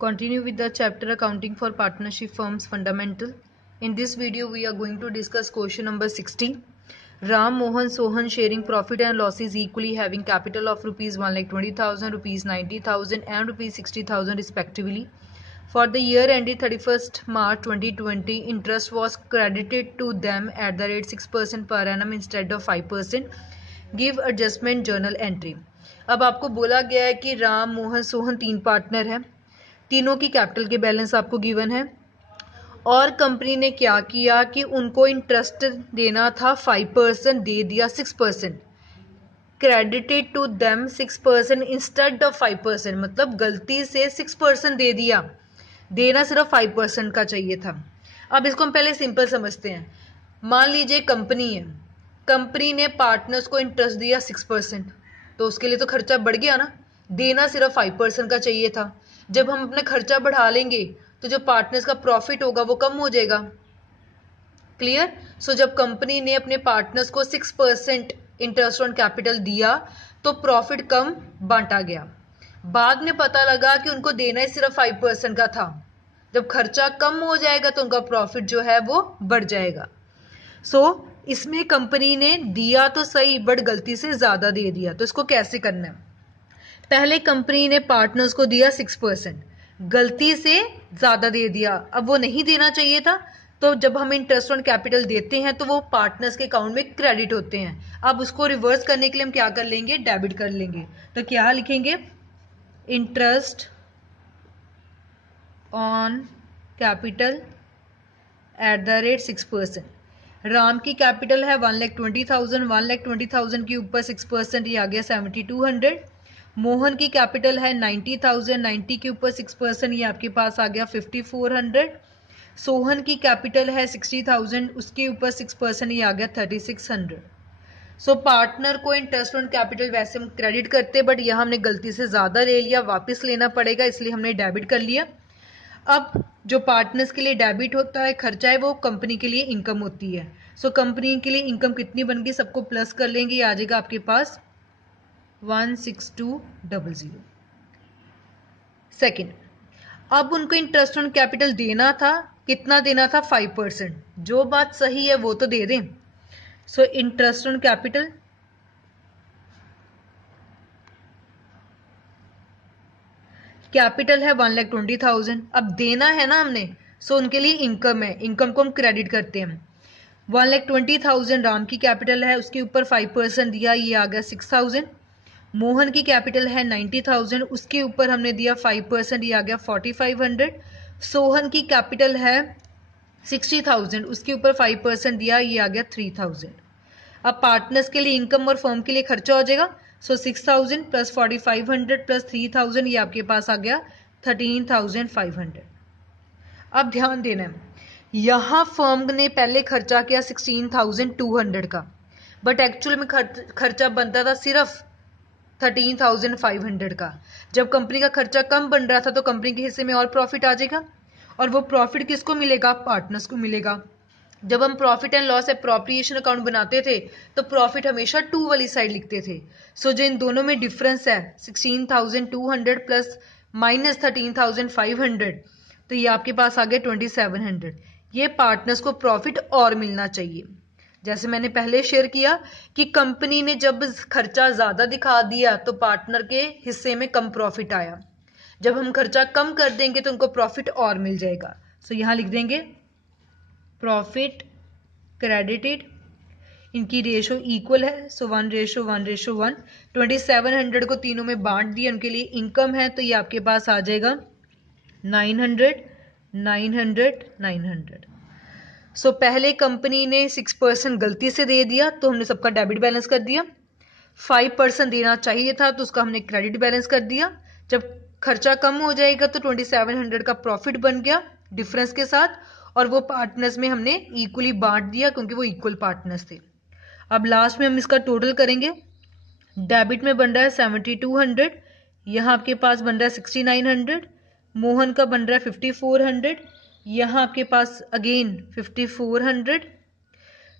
Continue with the chapter Accounting for Partnership Firms Fundamental. In this video, we are going to discuss question number 60. Ram, Mohan, Sohan sharing profit and losses equally, having capital of rupees 1,20,000, rupees 90,000 and rupees 60,000 respectively. For the year ended 31st March 2020, interest was credited to them at the rate 6% per annum instead of 5%. Give adjustment journal entry. अब आपको बोला गया है कि राम, मोहन, सोहन तीन partner हैं, तीनों की कैपिटल के बैलेंस आपको गिवन है और कंपनी ने क्या किया कि उनको इंटरेस्ट देना था 5%, दे दिया 6%, credited to them 6% instead of 5%, मतलब गलती से 6% दे दिया, देना सिर्फ 5% का चाहिए था। अब इसको हम पहले सिंपल समझते हैं। मान लीजिए कंपनी है, कंपनी ने पार्टनर्स को इंटरेस्ट दिया 6%, तो उसके लिए तो खर्चा बढ़ गया ना, देना सिर्फ 5% का चाहिए था। जब हम अपना खर्चा बढ़ा लेंगे तो जो पार्टनर्स का प्रॉफिट होगा वो कम हो जाएगा। क्लियर? सो जब कंपनी ने अपने पार्टनर्स को 6% इंटरेस्ट ऑन कैपिटल दिया तो प्रॉफिट कम बांटा गया। बाद में पता लगा कि उनको देना ही सिर्फ 5% का था। जब खर्चा कम हो जाएगा तो उनका प्रॉफिट जो है वो बढ़ जाएगा। सो इसमें कंपनी ने दिया तो सही बट गलती से ज्यादा दे दिया। तो इसको कैसे करना है? पहले कंपनी ने पार्टनर्स को दिया 6%, गलती से ज्यादा दे दिया, अब वो नहीं देना चाहिए था। तो जब हम इंटरेस्ट ऑन कैपिटल देते हैं तो वो पार्टनर्स के अकाउंट में क्रेडिट होते हैं। अब उसको रिवर्स करने के लिए हम क्या कर लेंगे? डेबिट कर लेंगे। तो क्या लिखेंगे? Interest on capital at the rate 6%। Ram की कैपिटल है 1,20,000, 1,20,000 के ऊपर 6%, ये आ गया 7,200। मोहन की कैपिटल है 90,000, 90 के ऊपर 6%, ये आपके पास आ गया 5,400। सोहन की कैपिटल है 60,000, उसके ऊपर 6%, ये आ गया 3,600। सो पार्टनर को इंटरेस्ट ऑन कैपिटल वैसे हम क्रेडिट करते, बट यहाँ हमने गलती से ज्यादा ले लिया, वापस लेना पड़ेगा, इसलिए हमने डेबिट कर लिया। अब जो पार्टनर्स के लिए डेबिट होता है खर्चा है, वो कंपनी के लिए इनकम होती है। सो कंपनी के लिए इनकम कितनी बन गई? सबको प्लस कर लेंगे, ये आ जाएगा आपके पास 16200। सेकेंड, अब उनको इंटरेस्ट ऑन कैपिटल देना था, कितना देना था? 5%। जो बात सही है वो तो दे दें। So interest on capital capital है 1,20,000, अब देना है ना हमने, सो उनके लिए इनकम है, इनकम को हम क्रेडिट करते हैं। 1,20,000 राम की कैपिटल है, उसके ऊपर 5% दिया, ये आ गया 6,000। मोहन की कैपिटल है 90,000, उसके ऊपर हमने दिया 5%, ये आ गया 4,500। सोहन की कैपिटल है 60,000, उसके ऊपर 5% दिया, ये आ गया 3,000। अब पार्टनर्स के लिए इनकम और फर्म के लिए खर्चा हो जाएगा। सो 6,000 प्लस 4,500 प्लस 3,000, ये आपके पास आ गया 13,500। अब ध्यान देना है, यहाँ फर्म ने पहले खर्चा किया 16,200 का, बट एक्चुअल में खर्चा बनता था सिर्फ 13,500 का। जब कंपनी का खर्चा कम बन रहा था तो कंपनी के हिस्से में और प्रॉफिट आ जाएगा, और वो प्रॉफिट किसको मिलेगा? पार्टनर्स को मिलेगा। जब हम profit and loss appropriation account बनाते थे तो प्रॉफिट हमेशा 2 वाली साइड लिखते थे। सो जो इन दोनों में डिफरेंस है 16,200 प्लस माइनस 13,500, तो ये आपके पास आ गया 2,700। ये पार्टनर्स को प्रॉफिट और मिलना चाहिए। जैसे मैंने पहले शेयर किया कि कंपनी ने जब खर्चा ज्यादा दिखा दिया तो पार्टनर के हिस्से में कम प्रॉफिट आया। जब हम खर्चा कम कर देंगे तो उनको प्रॉफिट और मिल जाएगा। सो यहां लिख देंगे प्रॉफिट क्रेडिटेड, इनकी रेशो इक्वल है, सो 1:1:1। 2,700 को तीनों में बांट दिया, उनके लिए इनकम है, तो ये आपके पास आ जाएगा 900, 900, 900। सो पहले कंपनी ने 6% गलती से दे दिया तो हमने सबका डेबिट बैलेंस कर दिया। 5% देना चाहिए था तो उसका हमने क्रेडिट बैलेंस कर दिया। जब खर्चा कम हो जाएगा तो 2,700 का प्रॉफिट बन गया डिफरेंस के साथ, और वो पार्टनर्स में हमने इक्वली बांट दिया क्योंकि वो इक्वल पार्टनर्स थे। अब लास्ट में हम इसका टोटल करेंगे। डेबिट में बन रहा है 7,200, यहाँ आपके पास बन रहा है 6,900, मोहन का बन रहा है 5,400, यहाँ आपके पास अगेन 5,400,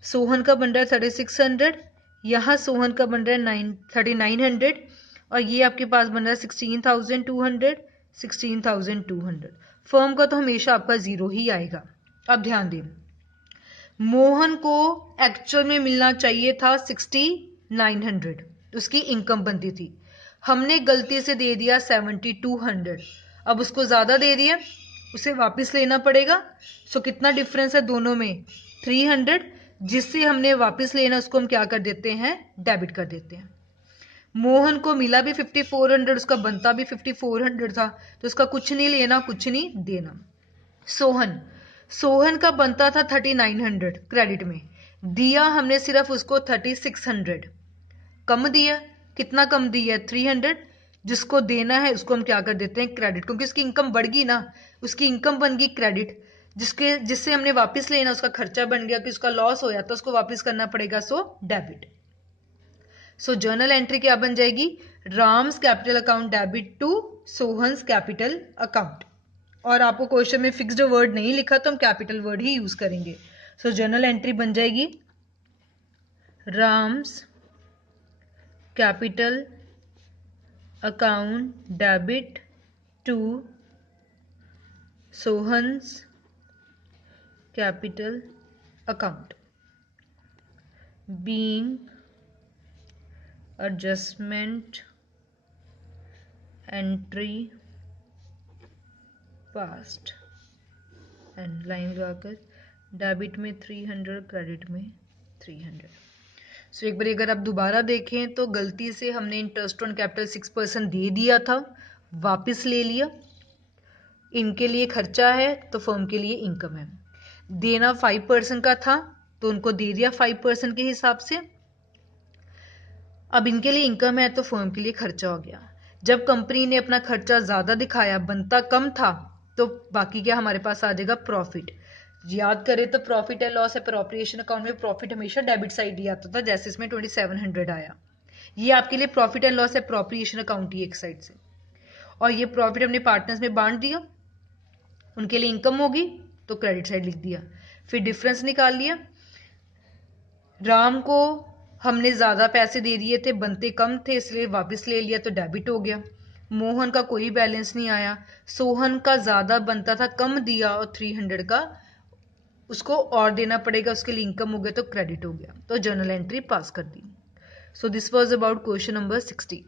सोहन का बन रहा है 3,600, यहाँ सोहन का बन रहा है 3,900, और ये आपके पास बन रहा है 16,200, 16,200। फर्म का तो हमेशा आपका 0 ही आएगा। अब ध्यान दें, मोहन को एक्चुअल में मिलना चाहिए था 6,900, उसकी इनकम बनती थी। हमने गलती से दे दिया 7,200, अब उसको ज्यादा दे दिया, उसे वापस लेना पड़ेगा। सो कितना डिफरेंस है दोनों में? 300। जिससे हमने वापस लेना उसको हम क्या कर देते हैं? डेबिट कर देते हैं। मोहन को मिला भी 5,400, उसका बनता भी 5,400 था, तो उसका कुछ नहीं लेना, कुछ नहीं देना। सोहन का बनता था 3,900 क्रेडिट में, दिया हमने सिर्फ उसको 3,600, कम दिया। कितना कम दिया? 300। जिसको देना है उसको हम क्या कर देते हैं? क्रेडिट, क्योंकि उसकी इनकम बढ़ गई ना, उसकी इनकम बन गई क्रेडिट। जिससे हमने वापस लेना उसका खर्चा बन गया कि उसका लॉस हो जाता, उसको वापस करना पड़ेगा, so debit. So journal entry क्या बन जाएगी? Ram's capital account debit to Sohan's capital account. और आपको क्वेश्चन में फिक्स्ड वर्ड नहीं लिखा तो हम कैपिटल वर्ड ही यूज करेंगे। सो जर्नल एंट्री बन जाएगी Ram's capital account debit to Sohan's capital account being adjustment entry past and line लगाकर डेबिट में 300, क्रेडिट में 300। सो एक बार अगर आप दोबारा देखें तो गलती से हमने इंटरेस्ट ऑन कैपिटल 6% दे दिया था, वापस ले लिया। इनके लिए खर्चा है तो फर्म के लिए इनकम है। देना 5% का था तो उनको दे दिया 5% के हिसाब से। अब इनके लिए इनकम है तो फर्म के लिए खर्चा हो गया। जब कंपनी ने अपना खर्चा ज्यादा दिखाया, बनता कम था, तो बाकी क्या हमारे पास आ जाएगा? प्रॉफिट। याद करें तो profit and loss appropriation account में प्रॉफिट हमेशा डेबिट साइड ही आता था, जैसे इसमें 2,700 आया। ये आपके लिए profit and loss appropriation account ही एक साइड से। और ये प्रॉफिट हमने पार्टनर्स में बांट दिया, उनके लिए इनकम होगी तो क्रेडिट साइड लिख दिया। फिर डिफरेंस निकाल लिया। राम को हमने ज्यादा पैसे दे दिए थे, बनते कम थे, इसलिए वापस ले लिया तो डेबिट हो गया। मोहन का कोई बैलेंस नहीं आया, सोहन का ज्यादा बनता था, कम दिया और 300 का उसको और देना पड़ेगा, उसके लिए इनकम हो गया तो क्रेडिट हो गया, तो जर्नल एंट्री पास कर दी। So this was about question number 60।